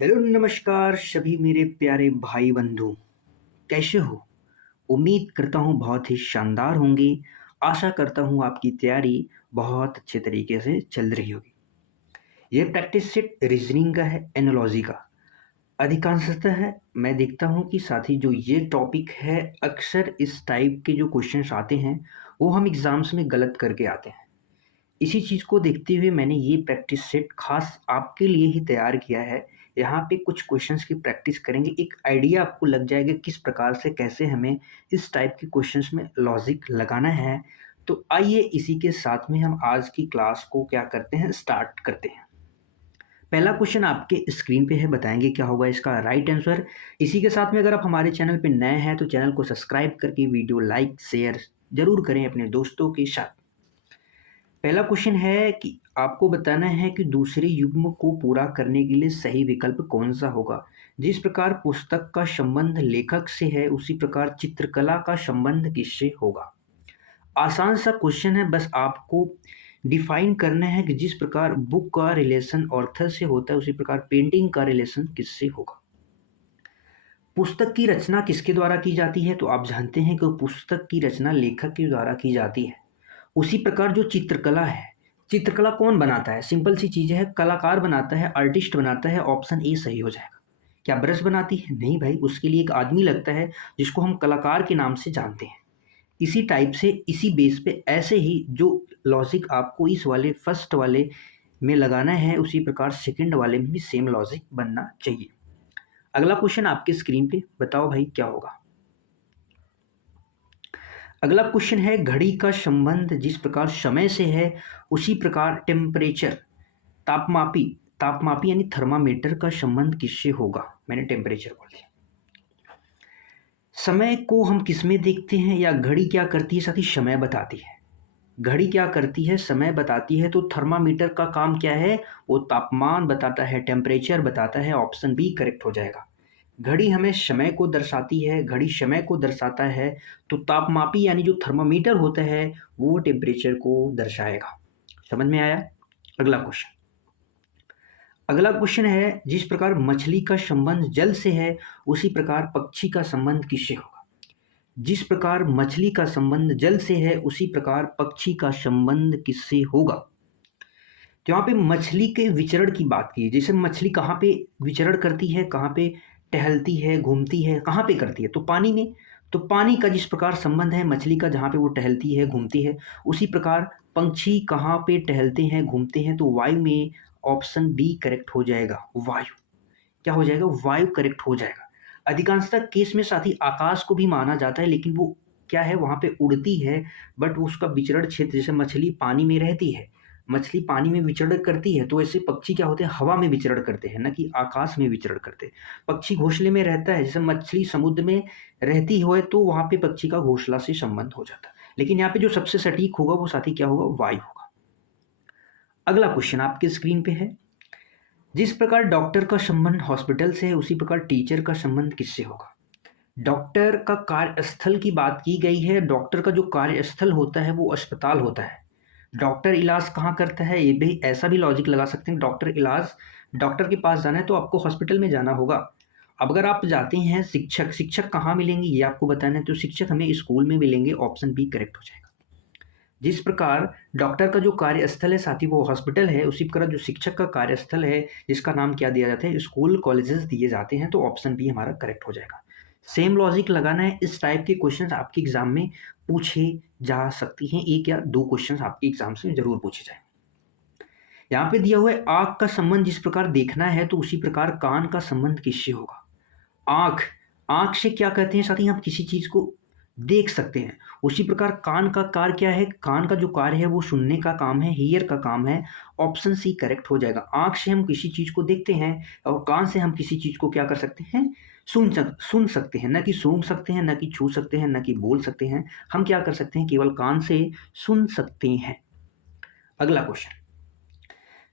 Hello नमस्कार सभी मेरे प्यारे भाई बंधु। कैसे हो? उम्मीद करता हूँ बहुत ही शानदार होंगे। आशा करता हूँ आपकी तैयारी बहुत अच्छे तरीके से चल रही होगी। ये प्रैक्टिस सेट रीजनिंग का है, एनालॉजी का। अधिकांशतः है मैं देखता हूँ कि साथी जो ये टॉपिक है, अक्सर इस टाइप के जो क्वेश्चंस आते हैं वो हम एग्जाम्स में गलत करके आते हैं। इसी चीज़ को देखते हुए मैंने ये प्रैक्टिस सेट खास आपके लिए ही तैयार किया है। यहाँ पे कुछ क्वेश्चंस की प्रैक्टिस करेंगे, एक आइडिया आपको लग जाएगा किस प्रकार से कैसे हमें इस टाइप के क्वेश्चंस में लॉजिक लगाना है। तो आइए इसी के साथ में हम आज की क्लास को क्या करते हैं, स्टार्ट करते हैं। पहला क्वेश्चन आपके स्क्रीन पे है, बताएंगे क्या होगा इसका राइट आंसर। इसी के साथ में अगर आप हमारे चैनल पे नए हैं तो चैनल को सब्सक्राइब करके वीडियो लाइक शेयर जरूर करें अपने दोस्तों के साथ। पहला क्वेश्चन है कि आपको बताना है कि दूसरे युग्म को पूरा करने के लिए सही विकल्प कौन सा होगा। जिस प्रकार पुस्तक का संबंध लेखक से है उसी प्रकार चित्रकला का संबंध किससे होगा। आसान सा क्वेश्चन है, बस आपको डिफाइन करना है कि जिस प्रकार बुक का रिलेशन ऑर्थर से होता है उसी प्रकार पेंटिंग का रिलेशन किससे होगा। पुस्तक की रचना किसके द्वारा की जाती है, तो आप जानते हैं कि पुस्तक की रचना लेखक के द्वारा की जाती है। उसी प्रकार जो चित्रकला है, चित्रकला कौन बनाता है, सिंपल सी चीज़ है, कलाकार बनाता है, आर्टिस्ट बनाता है। ऑप्शन ए सही हो जाएगा। क्या ब्रश बनाती है? नहीं भाई, उसके लिए एक आदमी लगता है जिसको हम कलाकार के नाम से जानते हैं। इसी टाइप से इसी बेस पे ऐसे ही जो लॉजिक आपको इस वाले फर्स्ट वाले में लगाना है उसी प्रकार सेकंड वाले में भी सेम लॉजिक बनना चाहिए। अगला क्वेश्चन आपके स्क्रीन पे, बताओ भाई क्या होगा। अगला क्वेश्चन है, घड़ी का संबंध जिस प्रकार समय से है उसी प्रकार टेम्परेचर, तापमापी, तापमापी यानी थर्मामीटर का संबंध किससे होगा। मैंने टेम्परेचर बोल दिया। समय को हम किस में देखते हैं, या घड़ी क्या करती है साथी, समय बताती है। घड़ी क्या करती है, समय बताती है। तो थर्मामीटर का काम क्या है, वो तापमान बताता है, टेम्परेचर बताता है। ऑप्शन बी करेक्ट हो जाएगा। घड़ी हमें समय को दर्शाती है, घड़ी समय को दर्शाता है। तो तापमापी यानी जो थर्मामीटर होता है वो टेम्परेचर को दर्शाएगा। समझ में आया। अगला क्वेश्चन, अगला क्वेश्चन है, जिस प्रकार मछली का संबंध जल से है उसी प्रकार पक्षी का संबंध किससे होगा। जिस प्रकार मछली का संबंध जल से है उसी प्रकार पक्षी का संबंध किससे होगा। तो यहाँ पे मछली के विचरण की बात की, जैसे मछली कहाँ पे विचरण करती है, कहाँ पे टहलती है, घूमती है, कहाँ पे करती है, तो पानी में। तो पानी का जिस प्रकार संबंध है मछली का, जहाँ पे वो टहलती है घूमती है, उसी प्रकार पंछी कहाँ पे टहलते हैं घूमते हैं, तो वायु में। ऑप्शन बी करेक्ट हो जाएगा, वायु। क्या हो जाएगा, वायु करेक्ट हो जाएगा। अधिकांशतः केस में साथी आकाश को भी माना जाता है, लेकिन वो क्या है, वहाँ पे उड़ती है। बट उसका विचरण क्षेत्र, जैसे मछली पानी में रहती है, मछली पानी में विचरण करती है, तो ऐसे पक्षी क्या होते हैं, हवा में विचरण करते हैं, न कि आकाश में विचरण करते हैं। पक्षी घोंसले में रहता है, जैसे मछली समुद्र में रहती हो तो वहाँ पे पक्षी का घोंसला से संबंध हो जाता है। लेकिन यहाँ पे जो सबसे सटीक होगा वो साथी क्या होगा, वायु होगा। अगला क्वेश्चन आपके स्क्रीन पे है, जिस प्रकार डॉक्टर का संबंध हॉस्पिटल से है उसी प्रकार टीचर का संबंध किससे होगा। डॉक्टर का कार्यस्थल की बात की गई है। डॉक्टर का जो कार्यस्थल होता है वो अस्पताल होता है। डॉक्टर इलाज कहाँ करता है, ये भी ऐसा भी लॉजिक लगा सकते हैं, डॉक्टर इलाज, डॉक्टर के पास जाना है तो आपको हॉस्पिटल में जाना होगा। अब अगर आप जाते हैं शिक्षक, शिक्षक कहाँ मिलेंगे ये आपको बताना है, तो शिक्षक हमें स्कूल में मिलेंगे। ऑप्शन बी करेक्ट हो जाएगा। जिस प्रकार डॉक्टर का जो कार्यस्थल है साथी वो हॉस्पिटल है, उसी प्रकार जो शिक्षक का कार्यस्थल है जिसका नाम क्या दिया जाता है, स्कूल कॉलेजेस दिए जाते हैं। तो ऑप्शन बी हमारा करेक्ट हो जाएगा। सेम लॉजिक लगाना है। इस टाइप के क्वेश्चंस आपके एग्जाम में पूछे जा सकती हैं, एक या दो क्वेश्चंस आपके एग्जाम से जरूर पूछे जाएंगे। यहाँ पे दिया हुआ है, आँख का संबंध जिस प्रकार देखना है तो उसी प्रकार कान का संबंध किससे होगा। आँख, आँख से क्या कहते हैं साथी, हम किसी चीज़ को देख सकते हैं। उसी प्रकार कान का कार्य क्या है, कान का जो कार्य है वो सुनने का काम है, हियर का काम है। ऑप्शन सी करेक्ट हो जाएगा। आँख से हम किसी चीज़ को देखते हैं और कान से हम किसी चीज़ को क्या कर सकते हैं, सुन सकते हैं। न कि सूंघ सकते हैं, न कि छू सकते हैं, न कि बोल सकते हैं। हम क्या कर सकते हैं, केवल कान से सुन सकते हैं। अगला क्वेश्चन,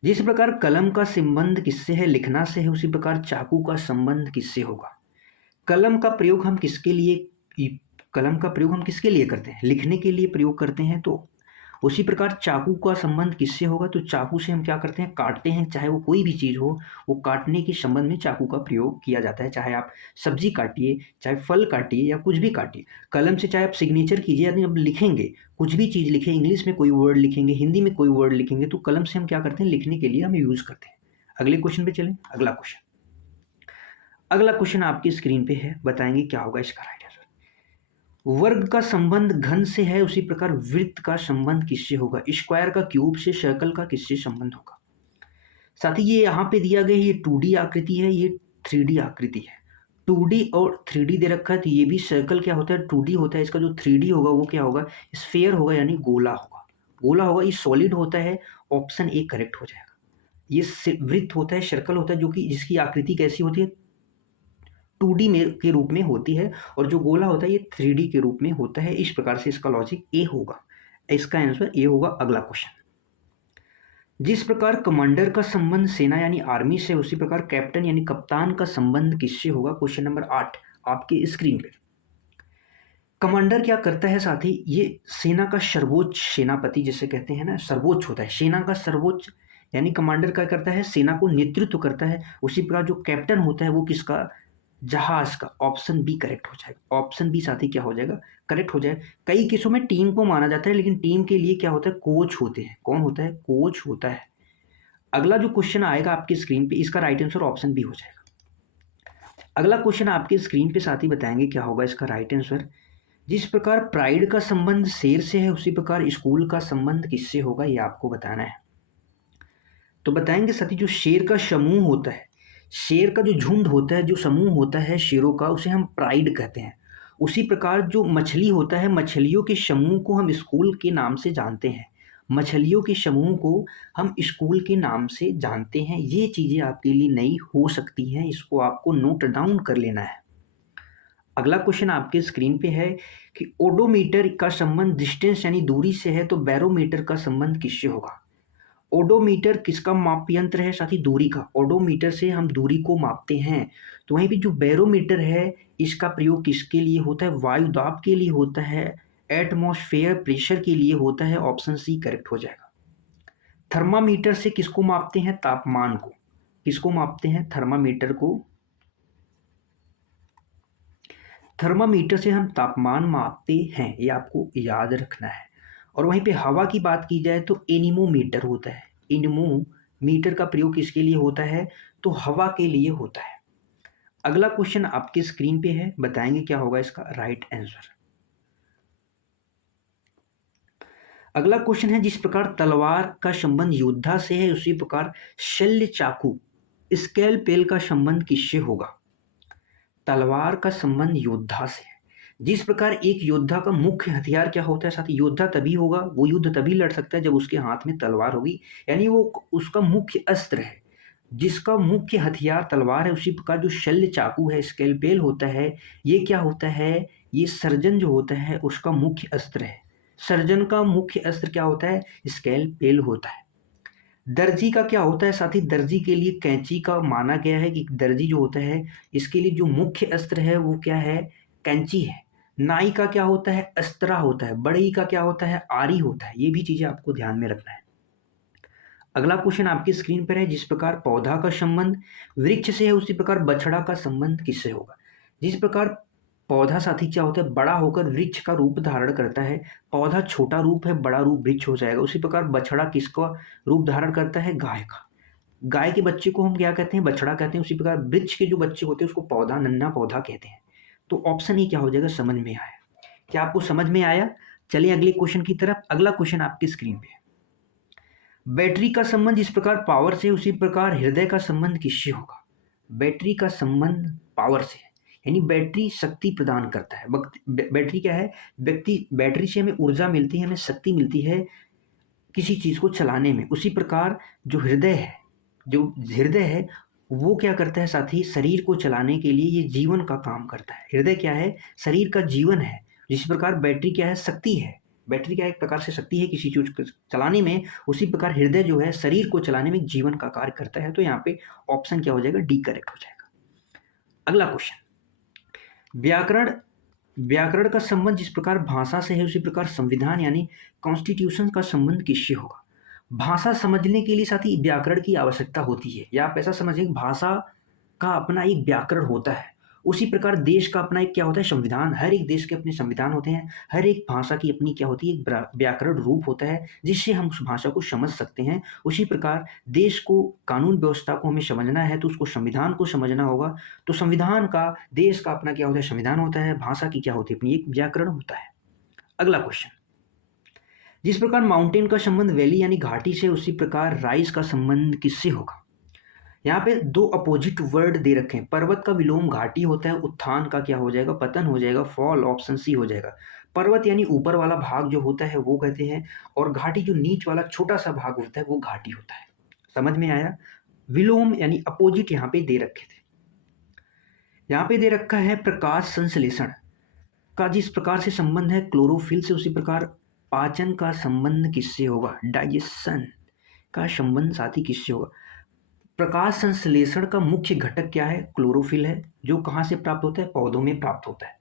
जिस प्रकार कलम का संबंध किससे है, लिखना से है, उसी प्रकार चाकू का संबंध किससे होगा। कलम का प्रयोग हम किसके लिए, कलम का प्रयोग हम किसके लिए करते हैं, लिखने के लिए प्रयोग करते हैं। तो उसी प्रकार चाकू का संबंध किससे होगा, तो चाकू से हम क्या करते हैं, काटते हैं, चाहे वो कोई भी चीज़ हो, वो काटने के संबंध में चाकू का प्रयोग किया जाता है। चाहे आप सब्जी काटिए, चाहे फल काटिए या कुछ भी काटिए। कलम से चाहे आप सिग्नेचर कीजिए, यानी अब लिखेंगे, कुछ भी चीज़ लिखें, इंग्लिश में कोई वर्ड लिखेंगे, हिंदी में कोई वर्ड लिखेंगे, तो कलम से हम क्या करते हैं, लिखने के लिए हम यूज़ करते हैं। अगले क्वेश्चन पे चलें। अगला क्वेश्चन आपकी स्क्रीन पे है, बताएंगे क्या होगा इसका राइट आंसर। वर्ग का संबंध घन से है, उसी प्रकार वृत्त का संबंध किससे होगा, स्क्वायर का क्यूब से, सर्कल का किससे संबंध होगा। साथ ही ये यहाँ पे दिया गया ये 2D आकृति है, ये 3D आकृति है। 2D और 3D दे रखा है, तो ये भी सर्कल क्या होता है, 2D होता है। इसका जो 3D होगा वो क्या होगा, स्फेयर होगा, यानी गोला होगा। गोला होगा, ये सॉलिड होता है, ऑप्शन ए करेक्ट हो जाएगा। ये वृत्त होता है, सर्कल होता है, जो कि जिसकी आकृति कैसी होती है, 2D में के रूप में होती है, और जो गोला होता है ये 3D के रूप में होता है। इस प्रकार से इसका लॉजिक ए होगा, इसका आंसर ए होगा। अगला क्वेश्चन, जिस प्रकार कमांडर का संबंध सेना यानी आर्मी से, उसी प्रकार कैप्टन यानी कप्तान का संबंध किससे होगा। क्वेश्चन नंबर 8 आपके स्क्रीन पे। कमांडर क्या करता है साथी, ये सेना का सर्वोच्च सेनापति जिसे कहते हैं ना, सर्वोच्च होता है, सेना का सर्वोच्च, यानी कमांडर क्या करता है, सेना को नेतृत्व करता है। उसी प्रकार जो कैप्टन होता है वो किसका, जहाज का। ऑप्शन बी करेक्ट हो जाएगा, ऑप्शन बी साथी क्या हो जाएगा, करेक्ट हो जाएगा। कई केसों में टीम को माना जाता है, लेकिन टीम के लिए क्या होता है, कोच होते हैं। कौन होता है, कोच होता है। अगला जो क्वेश्चन आएगा आपकी स्क्रीन पे, इसका राइट आंसर ऑप्शन बी हो जाएगा। अगला क्वेश्चन आपके स्क्रीन पे साथी, बताएंगे क्या होगा इसका राइट आंसर। जिस प्रकार प्राइड का संबंध शेर से है, उसी प्रकार स्कूल का संबंध किससे होगा, ये आपको बताना है। तो बताएंगे साथी, जो शेर का समूह होता है, शेर का जो झुंड होता है, जो समूह होता है शेरों का, उसे हम प्राइड कहते हैं। उसी प्रकार जो मछली होता है, मछलियों के समूह को हम स्कूल के नाम से जानते हैं। मछलियों के समूह को हम स्कूल के नाम से जानते हैं। ये चीज़ें आपके लिए नई हो सकती हैं, इसको आपको नोट डाउन कर लेना है। अगला क्वेश्चन आपके स्क्रीन पे है कि ओडोमीटर का संबंध डिस्टेंस यानी दूरी से है, तो बैरोमीटर का संबंध किससे होगा। ओडोमीटर किसका माप यंत्र है साथी, दूरी का। ओडोमीटर से हम दूरी को मापते हैं। तो वहीं पे जो बैरोमीटर है, इसका प्रयोग किसके लिए होता है, वायु दाब के लिए होता है, एटमॉस्फेयर प्रेशर के लिए होता है। ऑप्शन सी करेक्ट हो जाएगा। थर्मामीटर से किसको मापते हैं, तापमान को। किसको मापते हैं, थर्मामीटर को। थर्मामीटर से हम तापमान मापते हैं, ये आपको याद रखना है। और वहीं पे हवा की बात की जाए तो एनीमोमीटर होता है। एनीमोमीटर का प्रयोग किसके लिए होता है, तो हवा के लिए होता है। अगला क्वेश्चन आपकी स्क्रीन पे है, बताएंगे क्या होगा इसका राइट आंसर। अगला क्वेश्चन है, जिस प्रकार तलवार का संबंध योद्धा से है, उसी प्रकार शल्य चाकू स्केलपेल का संबंध किससे होगा। तलवार का संबंध योद्धा से है। जिस प्रकार एक योद्धा का मुख्य हथियार क्या होता है साथी, योद्धा तभी होगा, वो युद्ध तभी लड़ सकता है जब उसके हाथ में तलवार होगी, यानी वो उसका मुख्य अस्त्र है। जिसका मुख्य हथियार तलवार है, उसी प्रकार जो शल्य चाकू है, स्केलपेल होता है, ये क्या होता है, ये सर्जन जो होता है उसका मुख्य अस्त्र है। सर्जन का मुख्य अस्त्र क्या होता है, स्केलपेल होता है। दर्जी का क्या होता है साथी, दर्जी के लिए कैंची का माना गया है कि दर्जी जो होता है, इसके लिए जो मुख्य अस्त्र है वो क्या है, कैंची है। नाई का क्या होता है, अस्त्रा होता है। बढ़ई का क्या होता है, आरी होता है। ये भी चीज़ें आपको ध्यान में रखना है। अगला क्वेश्चन आपकी स्क्रीन पर है, जिस प्रकार पौधा का संबंध वृक्ष से है, उसी प्रकार बछड़ा का संबंध किससे होगा। जिस प्रकार पौधा साथी क्या होता है, बड़ा होकर वृक्ष का रूप धारण करता है। पौधा छोटा रूप है, बड़ा रूप वृक्ष हो जाएगा। उसी प्रकार बछड़ा किसका रूप धारण करता है, गाय का। गाय के बच्चे को हम क्या कहते हैं, बछड़ा कहते हैं। उसी प्रकार वृक्ष के जो बच्चे होते हैं उसको पौधा, नन्हा पौधा कहते हैं। तो ऑप्शन ही क्या हो जाएगा, समझ में आया। क्या आपको समझ में आया। चलिए अगले क्वेश्चन की तरफ। अगला क्वेश्चन आपकी स्क्रीन पे है, बैटरी का संबंध जिस प्रकार पावर से, उसी प्रकार हृदय का संबंध किससे होगा। बैटरी का संबंध पावर से है, यानी बैटरी शक्ति प्रदान करता है। बैटरी क्या है, बैटरी से हमें ऊर्जा मिलती है, हमें शक्ति मिलती है किसी चीज़ को चलाने में। उसी प्रकार जो हृदय है वो क्या करता है साथी, शरीर को चलाने के लिए ये जीवन का काम करता है। हृदय क्या है, शरीर का जीवन है। जिस प्रकार बैटरी क्या है, शक्ति है। बैटरी क्या एक प्रकार से शक्ति है किसी चीज को चलाने में, उसी प्रकार हृदय जो है शरीर को चलाने में जीवन का कार्य करता है। तो यहाँ पे ऑप्शन क्या हो जाएगा, डी करेक्ट हो जाएगा। अगला क्वेश्चन, व्याकरण व्याकरण का संबंध जिस प्रकार भाषा से है उसी प्रकार संविधान यानी कॉन्स्टिट्यूशन का संबंध किससे होगा? भाषा समझने के लिए साथ ही व्याकरण की आवश्यकता होती है, या आप ऐसा समझिए कि भाषा का अपना एक व्याकरण होता है। उसी प्रकार देश का अपना एक क्या होता है? संविधान। हर एक देश के अपने संविधान होते हैं, हर एक भाषा की अपनी क्या होती है? एक व्याकरण रूप होता है जिससे हम उस भाषा को समझ सकते हैं। उसी प्रकार देश को, कानून व्यवस्था को हमें समझना है तो उसको संविधान को समझना होगा। तो संविधान का, देश का अपना क्या होता है? संविधान होता है। भाषा की क्या होती है? अपनी एक व्याकरण होता है। अगला क्वेश्चन, जिस प्रकार माउंटेन का संबंध वैली यानी घाटी से, उसी प्रकार राइज का संबंध किससे होगा? यहाँ पे दो अपोजिट वर्ड दे रखे हैं। पर्वत का विलोम घाटी होता है, उत्थान का क्या हो जाएगा? पतन हो जाएगा, फॉल, ऑप्शन सी हो जाएगा। पर्वत यानी ऊपर वाला भाग जो होता है वो कहते हैं, और घाटी जो नीच वाला छोटा सा भाग होता है वो घाटी होता है। समझ में आया? विलोम यानी अपोजिट यहाँ पे दे रखे थे। यहाँ पे दे रखा है प्रकाश संश्लेषण का जिस प्रकार से संबंध है क्लोरोफिल से, उसी प्रकार पाचन का संबंध किससे होगा? डाइजेशन का संबंध साथी किससे होगा? प्रकाश संश्लेषण का मुख्य घटक क्या है? क्लोरोफिल है, जो कहाँ से प्राप्त होता है? पौधों में प्राप्त होता है।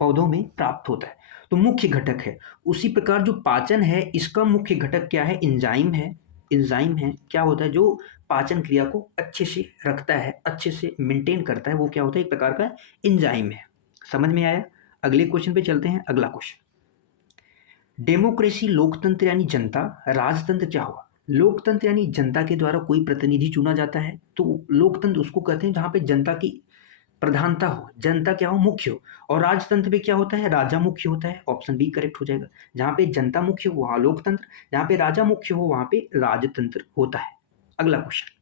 पौधों में प्राप्त होता है, तो मुख्य घटक है। उसी प्रकार जो पाचन है इसका मुख्य घटक क्या है? एंजाइम है। एंजाइम है, क्या होता है? जो पाचन क्रिया को अच्छे से रखता है, अच्छे से मेंटेन करता है, वो क्या होता है? एक प्रकार का एंजाइम है। समझ में आया? अगले क्वेश्चन पे चलते हैं। अगला क्वेश्चन, डेमोक्रेसी लोकतंत्र यानी जनता, राजतंत्र क्या हुआ? लोकतंत्र यानी जनता के द्वारा कोई प्रतिनिधि चुना जाता है, तो लोकतंत्र उसको कहते हैं जहाँ पे जनता की प्रधानता हो, जनता क्या हो? मुख्य हो। और राजतंत्र पे क्या होता है? राजा मुख्य होता है। ऑप्शन बी करेक्ट हो जाएगा। जहाँ पे जनता मुख्य हो वहाँ लोकतंत्र, जहाँ पे राजा मुख्य हो वहाँ पे राजतंत्र होता है। अगला क्वेश्चन,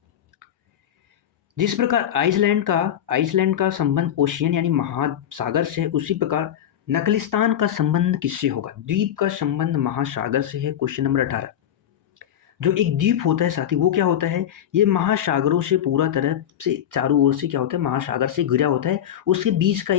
जिस प्रकार आइसलैंड का संबंध ओशियन यानी महासागर से है, उसी प्रकार नखलिस्तान का संबंध किससे होगा? द्वीप का संबंध महासागर से है। क्वेश्चन नंबर 18, जो एक द्वीप होता है साथी वो क्या होता है? ये महासागरों से पूरा तरह से चारों ओर से क्या होता है? महासागर से घिरा होता है। उसके बीच का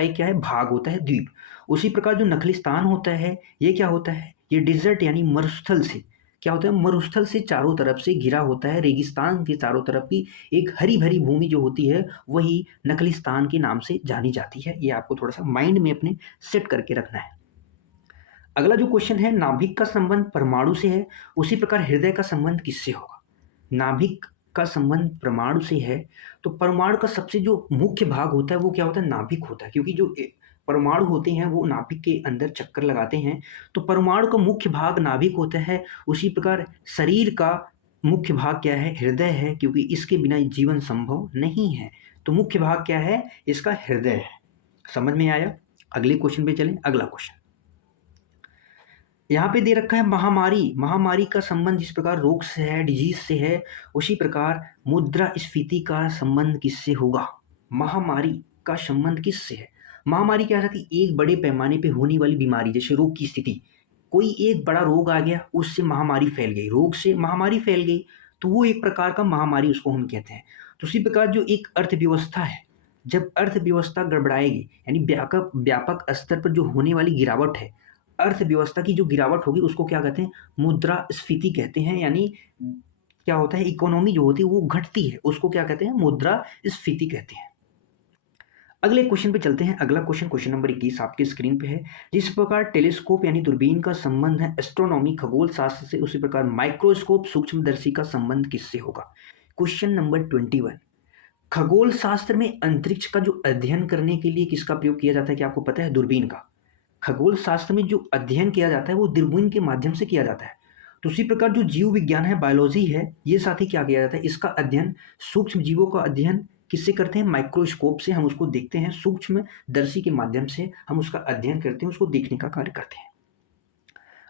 एक क्या है? भाग होता है द्वीप। उसी प्रकार जो नखलिस्तान होता है ये क्या होता है? ये डिजर्ट यानी मरुस्थल से क्या होता है? मरुस्थल से चारों तरफ से घिरा होता है। रेगिस्तान के चारों तरफ की एक हरी भरी भूमि जो होती है वही नखलिस्तान के नाम से जानी जाती है। ये आपको थोड़ा सा माइंड में अपने सेट करके रखना है। अगला जो क्वेश्चन है, नाभिक का संबंध परमाणु से है, उसी प्रकार हृदय का संबंध किससे होगा? नाभिक का संबंध परमाणु से है, तो परमाणु का सबसे जो मुख्य भाग होता है वो क्या होता है? नाभिक होता है, क्योंकि जो परमाणु होते हैं वो नाभिक के अंदर चक्कर लगाते हैं, तो परमाणु का मुख्य भाग नाभिक होता है। उसी प्रकार शरीर का मुख्य भाग क्या है? हृदय है, क्योंकि इसके बिना जीवन संभव नहीं है। तो मुख्य भाग क्या है? इसका हृदय है। समझ में आया? अगले क्वेश्चन पे चलें। अगला क्वेश्चन यहाँ पे दे रखा है महामारी का संबंध जिस प्रकार रोग से है, डिजीज से है, उसी प्रकार मुद्रास्फीति का संबंध किससे होगा? महामारी का संबंध किससे है? महामारी क्या रहती है? एक बड़े पैमाने पे होने वाली बीमारी, जैसे रोग की स्थिति, कोई एक बड़ा रोग आ गया, उससे महामारी फैल गई, रोग से महामारी फैल गई, तो वो एक प्रकार का महामारी उसको हम कहते हैं। तो उसी प्रकार जो एक अर्थव्यवस्था है, जब अर्थव्यवस्था गड़बड़ाएगी यानी व्यापक व्यापक स्तर पर जो होने वाली गिरावट है, अर्थव्यवस्था की जो गिरावट होगी उसको क्या कहते हैं? मुद्रास्फीति कहते हैं। यानी क्या होता है? इकोनॉमी जो होती है वो घटती है, उसको क्या कहते हैं? मुद्रास्फीति कहते हैं। अगले क्वेश्चन पे चलते हैं। अगला क्वेश्चन, क्वेश्चन नंबर 21 आपके स्क्रीन पे है। जिस प्रकार टेलीस्कोप यानी दूरबीन का संबंध है एस्ट्रोनॉमी खगोल शास्त्र से, उसी प्रकार माइक्रोस्कोप सूक्ष्मदर्शी का संबंध किससे होगा? क्वेश्चन नंबर 21, खगोल शास्त्र में अंतरिक्ष का जो अध्ययन करने के लिए किसका प्रयोग किया जाता है? क्या आपको पता है? दूरबीन का। खगोल शास्त्र में जो अध्ययन किया जाता है वो दूरबीन के माध्यम से किया जाता है। तो उसी प्रकार जो जीव विज्ञान है, बायोलॉजी है, ये साथ ही क्या किया जाता है? इसका अध्ययन, सूक्ष्म जीवों का अध्ययन किससे करते हैं? माइक्रोस्कोप से हम उसको देखते हैं, सूक्ष्म दर्शी के माध्यम से हम उसका अध्ययन करते हैं, उसको देखने का कार्य करते हैं।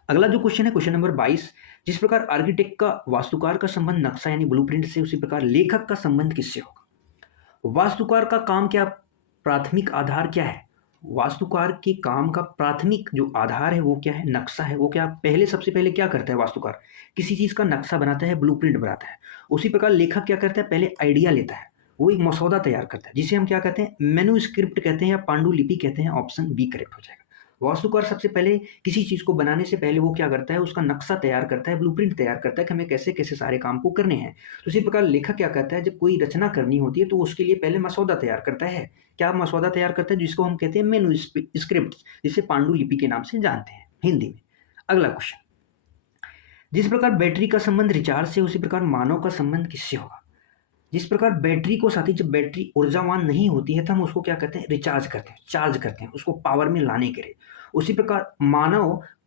अगला जो क्वेश्चन है, क्वेश्चन नंबर 22, जिस प्रकार आर्किटेक्ट का वास्तुकार का संबंध नक्शा यानी ब्लूप्रिंट से, उसी प्रकार लेखक का संबंध किससे होगा? वास्तुकार का काम क्या, प्राथमिक आधार क्या है? वास्तुकार के काम का प्राथमिक जो आधार है वो क्या है? नक्शा है। वो क्या पहले, सबसे पहले क्या करता है वास्तुकार? किसी चीज़ का नक्शा बनाता है, ब्लूप्रिंट बनाता है। उसी प्रकार लेखक क्या करता है? पहले आइडिया लेता है, वो एक मसौदा तैयार करता है, जिसे हम क्या कहते हैं? मैन्युस्क्रिप्ट कहते हैं या पांडुलिपि कहते हैं। ऑप्शन बी करेक्ट हो जाएगा। वास्तुकार सबसे पहले किसी चीज़ को बनाने से पहले वो क्या करता है, उसका नक्शा तैयार करता है, ब्लूप्रिंट तैयार करता है कि हमें कैसे-कैसे सारे काम को करने हैं। तो इसी प्रकार लेखक क्या करता है, जब कोई रचना करनी होती है तो उसके लिए पहले मसौदा तैयार करता है। क्या मसौदा तैयार करता है, जिसको हम कहते हैं मैन्युस्क्रिप्ट, जिसे पांडुलिपि के नाम से जानते हैं हिंदी में। अगला क्वेश्चन, जिस प्रकार बैटरी का संबंध रिचार्ज से, उसी प्रकार मानव का संबंध किससे होगा? जिस प्रकार बैटरी को साथी, जब बैटरी ऊर्जावान नहीं होती है तो हम उसको क्या कहते हैं, रिचार्ज करते हैं, चार्ज करते हैं, उसको पावर में लाने के लिए। उसी प्रकार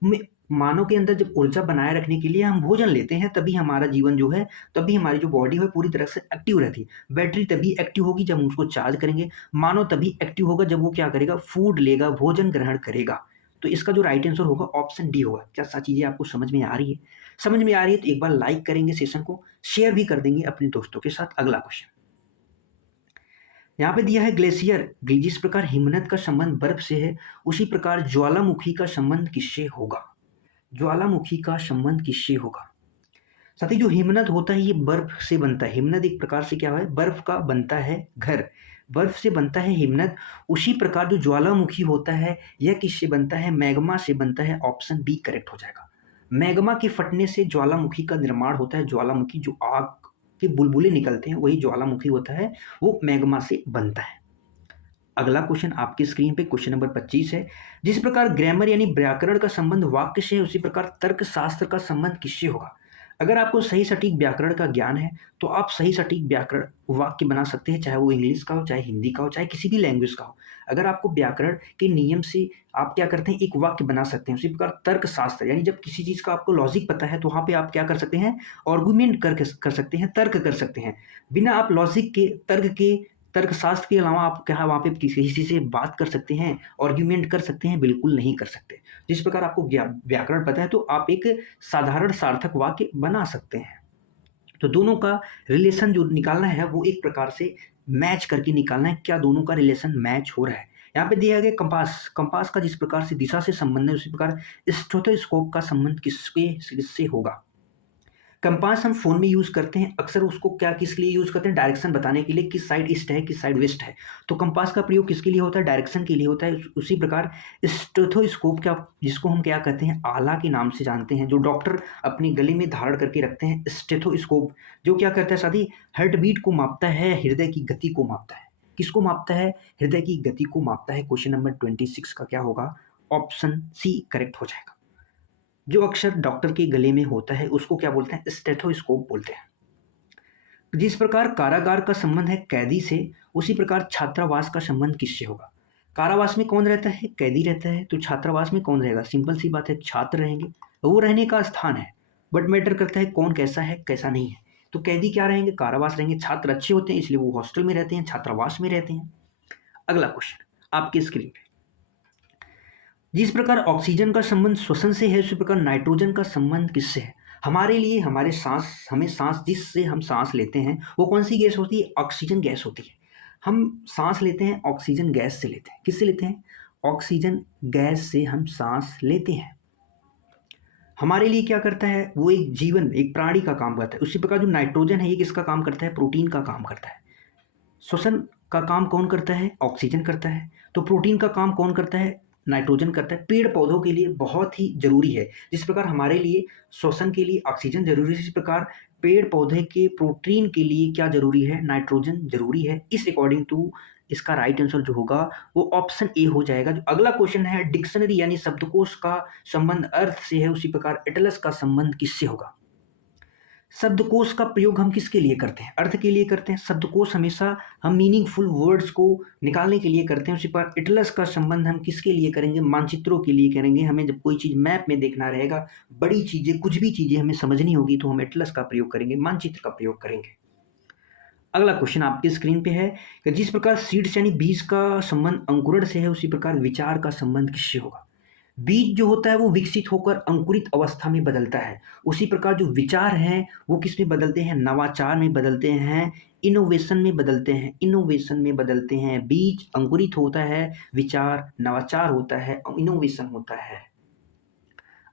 में, मानव के अंदर जब ऊर्जा बनाए रखने के लिए हम भोजन लेते हैं, तभी हमारा जीवन जो है, तभी हमारी जो बॉडी है पूरी तरह से एक्टिव रहती है। बैटरी तभी एक्टिव होगी जब हम उसको चार्ज करेंगे। मानव तभी एक्टिव होगा जब वो क्या करेगा, फूड लेगा, भोजन ग्रहण करेगा। तो इसका जो राइट आंसर होगा ऑप्शन डी होगा। क्या सारी चीज़ें आपको समझ में आ रही है? समझ में आ रही है तो एक बार लाइक करेंगे सेशन को, शेयर भी कर देंगे अपने दोस्तों के साथ। अगला क्वेश्चन यहाँ पे दिया है, ग्लेशियर, जिस प्रकार हिमनद का संबंध बर्फ से है, उसी प्रकार ज्वालामुखी का संबंध किससे होगा? ज्वालामुखी का संबंध किससे होगा? साथी, जो हिमनद होता है ये बर्फ से बनता है। हिमनद एक प्रकार से क्या है, बर्फ का बनता है घर, बर्फ से बनता है हिमनद। उसी प्रकार जो ज्वालामुखी होता है यह किससे बनता है, मैग्मा से बनता है। ऑप्शन बी करेक्ट हो जाएगा। मैग्मा के फटने से ज्वालामुखी का निर्माण होता है। ज्वालामुखी, जो आग के बुलबुले निकलते हैं वही ज्वालामुखी होता है, वो मैग्मा से बनता है। अगला क्वेश्चन आपकी स्क्रीन पे क्वेश्चन नंबर 25 है, जिस प्रकार ग्रामर यानी व्याकरण का संबंध वाक्य से है, उसी प्रकार तर्कशास्त्र का संबंध किससे होगा? अगर आपको सही सटीक व्याकरण का ज्ञान है तो आप सही सटीक व्याकरण वाक्य बना सकते हैं, चाहे वो इंग्लिश का हो, चाहे हिंदी का हो, चाहे किसी भी लैंग्वेज का हो। अगर आपको व्याकरण के नियम से आप क्या करते हैं, एक वाक्य बना सकते हैं। उसी प्रकार तर्कशास्त्र, यानी जब किसी चीज़ का आपको लॉजिक पता है तो वहाँ पे आप क्या कर सकते हैं, आर्गुमेंट कर सकते हैं, तर्क कर सकते हैं। बिना आप लॉजिक के, तर्कशास्त्र के अलावा आप क्या वहाँ पे किसी से बात कर सकते हैं, आर्ग्यूमेंट कर सकते हैं? बिल्कुल नहीं कर सकते। जिस प्रकार आपको व्याकरण पता है तो आप एक साधारण सार्थक वाक्य बना सकते हैं। तो दोनों का रिलेशन जो निकालना है वो एक प्रकार से मैच करके निकालना है, क्या दोनों का रिलेशन मैच हो रहा है। यहाँ पे दिया गया कंपास, कंपास का जिस प्रकार से दिशा से संबंध है, उसी प्रकार स्टेथोस्कोप का संबंध किससे होगा? कंपास हम फ़ोन में यूज़ करते हैं, अक्सर उसको क्या किसके लिए यूज़ करते हैं, डायरेक्शन बताने के लिए, किस साइड ईस्ट है, किस साइड वेस्ट है। तो कंपास का प्रयोग किसके लिए होता है, डायरेक्शन के लिए होता है। उसी प्रकार स्टेथोस्कोप क्या, जिसको हम क्या कहते हैं, आला के नाम से जानते हैं, जो डॉक्टर अपने गले में धारण करके रखते हैं, स्टेथोस्कोप, जो क्या करता है साथी, हार्ट बीट को मापता है, हृदय की गति को मापता है। किसको मापता है, हृदय की गति को मापता है। क्वेश्चन नंबर 26 का क्या होगा, ऑप्शन सी करेक्ट हो जाएगा। जो अक्षर डॉक्टर के गले में होता है उसको क्या बोलते हैं, स्टेथोस्कोप बोलते हैं। जिस प्रकार कारागार का संबंध है कैदी से, उसी प्रकार छात्रावास का संबंध किससे होगा? कारावास में कौन रहता है, कैदी रहता है, तो छात्रावास में कौन रहेगा, सिंपल सी बात है, छात्र रहेंगे। वो रहने का स्थान है, बट मैटर करता है कौन कैसा है कैसा नहीं है। तो कैदी क्या रहेंगे, कारावास रहेंगे। छात्र अच्छे होते हैं इसलिए वो हॉस्टल में रहते हैं, छात्रावास में रहते हैं। अगला क्वेश्चन आपकी स्क्रीन पे, जिस प्रकार ऑक्सीजन का संबंध श्वसन से है, उसी प्रकार नाइट्रोजन का संबंध किससे है? हमारे लिए हमारे सांस, हमें सांस, जिससे हम सांस लेते हैं वो कौन सी गैस होती है, ऑक्सीजन गैस होती है। हम सांस लेते हैं ऑक्सीजन गैस से लेते हैं। किससे लेते हैं, ऑक्सीजन गैस से हम सांस लेते हैं। हमारे लिए क्या करता है, वो एक जीवन, एक प्राणी का काम करता है। उसी प्रकार जो नाइट्रोजन है ये किसका काम करता है, प्रोटीन का काम करता है। श्वसन का काम कौन करता है, ऑक्सीजन करता है। तो प्रोटीन का काम कौन करता है, नाइट्रोजन करता है। पेड़ पौधों के लिए बहुत ही जरूरी है, जिस प्रकार हमारे लिए श्वसन के लिए ऑक्सीजन जरूरी है, इस प्रकार पेड़ पौधे के प्रोटीन के लिए क्या जरूरी है, नाइट्रोजन जरूरी है। इस अकॉर्डिंग टू इसका राइट आंसर जो होगा वो ऑप्शन ए हो जाएगा। जो अगला क्वेश्चन है, डिक्शनरी यानी शब्दकोश का संबंध अर्थ से है, उसी प्रकार एटलस का संबंध किससे होगा? शब्दकोश का प्रयोग हम किसके लिए करते हैं, अर्थ के लिए करते हैं। शब्दकोश हमेशा हम मीनिंगफुल वर्ड्स को निकालने के लिए करते हैं। उसी पर एटलस का संबंध हम किसके लिए करेंगे, मानचित्रों के लिए करेंगे। हमें जब कोई चीज़ मैप में देखना रहेगा, बड़ी चीज़ें, कुछ भी चीज़ें हमें समझनी होगी तो हम एटलस का प्रयोग करेंगे, मानचित्र का प्रयोग करेंगे। अगला क्वेश्चन आपकी स्क्रीन पे है कि जिस प्रकार सीड्स यानी बीज का संबंध अंकुरण से है, उसी प्रकार विचार का संबंध किससे होगा? बीज जो होता है वो विकसित होकर अंकुरित अवस्था में बदलता है। उसी प्रकार जो विचार हैं वो किस में बदलते हैं, नवाचार में बदलते हैं, इनोवेशन में बदलते हैं, इनोवेशन में बदलते हैं। बीज अंकुरित होता है, विचार नवाचार होता है, इनोवेशन होता है।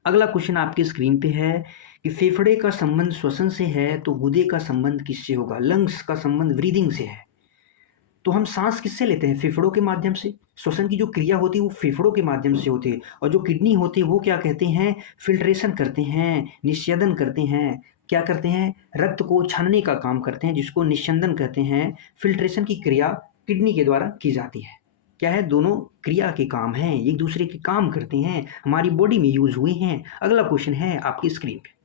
अगला क्वेश्चन आपकी स्क्रीन पे है कि फेफड़े का संबंध श्वसन से है तो गुर्दे का संबंध किससे होगा? लंग्स का संबंध ब्रीदिंग से है। तो हम सांस किससे लेते हैं? फेफड़ों के माध्यम से। श्वसन की जो क्रिया होती है वो फेफड़ों के माध्यम से होती है, और जो किडनी होती है वो क्या कहते हैं? फिल्ट्रेशन करते हैं, निस्यंदन करते हैं। क्या करते हैं? रक्त को छानने का काम करते हैं, जिसको निस्यंदन कहते हैं। फिल्ट्रेशन की क्रिया किडनी के द्वारा की जाती है। क्या है? दोनों क्रिया के काम हैं, एक दूसरे के काम करते हैं, हमारी बॉडी में यूज हुए हैं। अगला क्वेश्चन है आपकी स्क्रीन पे।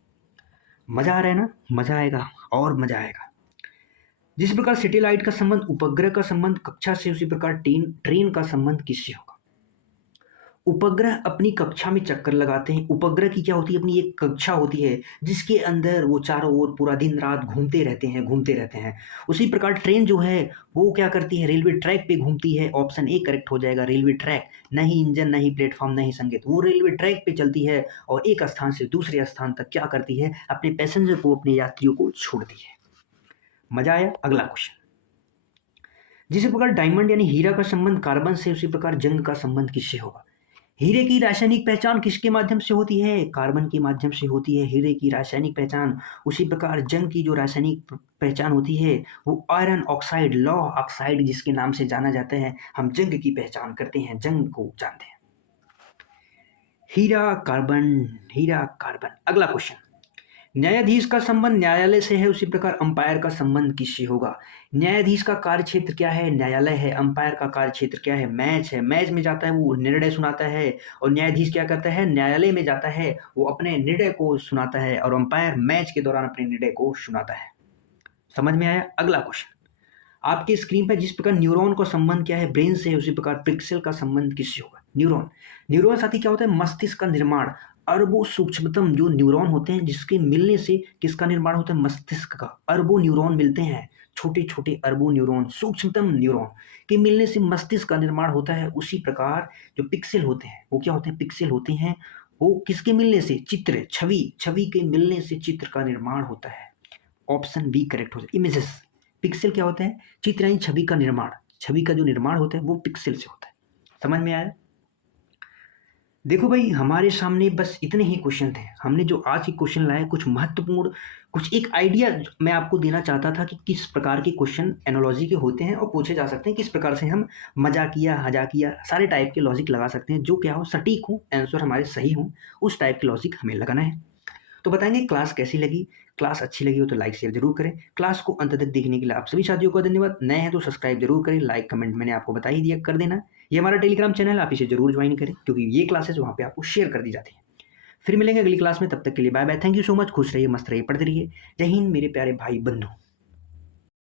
मजा आ रहा है ना? मजा आएगा और मजा आएगा। जिस प्रकार सैटेलाइट का संबंध उपग्रह का संबंध कक्षा से, उसी प्रकार ट्रेन का संबंध किससे होगा? उपग्रह अपनी कक्षा में चक्कर लगाते हैं। उपग्रह की क्या होती है? अपनी एक कक्षा होती है जिसके अंदर वो चारों ओर पूरा दिन रात घूमते रहते हैं, घूमते रहते हैं। उसी प्रकार ट्रेन जो है वो क्या करती है? रेलवे ट्रैक पे घूमती है। ऑप्शन ए करेक्ट हो जाएगा, रेलवे ट्रैक। न ही इंजन, न ही प्लेटफॉर्म, न ही संगीत, वो रेलवे ट्रैक पे चलती है और एक स्थान से दूसरे स्थान तक क्या करती है? अपने पैसेंजर को, अपने यात्रियों को छोड़ती है। मजा आया? अगला क्वेश्चन। जिस प्रकार डायमंड यानी हीरा का संबंध कार्बन से, उसी प्रकार जंग का संबंध किससे होगा? हीरे की रासायनिक पहचान किसके माध्यम से होती है? कार्बन के माध्यम से होती है हीरे की रासायनिक पहचान। उसी प्रकार जंग की जो रासायनिक पहचान होती है वो आयरन ऑक्साइड, लौह ऑक्साइड जिसके नाम से जाना जाता है, हम जंग की पहचान करते हैं, जंग को जानते हैं। हीरा कार्बन, हीरा कार्बन। अगला क्वेश्चन। न्यायाधीश का संबंध न्यायालय से है, उसी प्रकार अंपायर का संबंध किससे होगा? न्यायाधीश का कार्य क्षेत्र क्या है? न्यायालय है। अंपायर का कार्य क्षेत्र क्या है? मैच है। मैच में जाता है, वो निर्णय सुनाता है, और न्यायाधीश क्या करता है? न्यायालय में जाता है, वो अपने निर्णय को सुनाता है, और अंपायर मैच के दौरान अपने निर्णय को सुनाता है। समझ में आया? अगला क्वेश्चन। आपकी स्क्रीन पर जिस प्रकार न्यूरॉन का संबंध क्या है? ब्रेन से है, उसी प्रकार पिक्सेल का संबंध किससे होगा? न्यूरॉन। न्यूरॉन साथी क्या होता है? मस्तिष्क का निर्माण। अरबों सूक्ष्मतम जो न्यूरॉन होते हैं जिसके मिलने से किसका निर्माण होता है? मस्तिष्क का। अरबों न्यूरॉन मिलते हैं, छोटे छोटे अरबों न्यूरॉन, सूक्ष्मतम न्यूरॉन के मिलने से मस्तिष्क का निर्माण होता है। उसी प्रकार जो पिक्सेल होते हैं वो क्या होते हैं? पिक्सेल होते हैं, वो किसके मिलने से? चित्र, छवि, छवि के मिलने से चित्र का निर्माण होता है। ऑप्शन बी करेक्ट हो जाए, इमेजेस। पिक्सेल क्या होता है? चित्र यानी छवि का निर्माण। छवि का जो निर्माण होता है वो पिक्सेल से होता है। समझ में आया? देखो भाई, हमारे सामने बस इतने ही क्वेश्चन थे। हमने जो आज के क्वेश्चन लाए कुछ महत्वपूर्ण, कुछ एक आइडिया मैं आपको देना चाहता था कि किस प्रकार के क्वेश्चन एनालॉजी के होते हैं और पूछे जा सकते हैं, किस प्रकार से हम मजाकिया, हजाकिया, सारे टाइप के लॉजिक लगा सकते हैं, जो क्या हो, सटीक हो, आंसर हमारे सही हो, उस टाइप के लॉजिक हमें लगाना है। तो बताएंगे क्लास कैसी लगी। क्लास अच्छी लगी हो तो लाइक शेयर जरूर करें। क्लास को अंत तक देखने के लिए आप सभी साथियों का धन्यवाद। नए हैं तो सब्सक्राइब जरूर करें, लाइक कमेंट मैंने आपको बता ही दिया, कर देना। ये हमारा टेलीग्राम चैनल, आप इसे जरूर ज्वाइन करें, क्योंकि ये क्लासेस वहाँ पे आपको शेयर कर दी जाती है। फिर मिलेंगे अगली क्लास में, तब तक के लिए bye bye. Thank you so much. खुश रहिए, मस्त रहिए, पढ़ते रहिए। जय हिंद मेरे प्यारे भाई बंधु।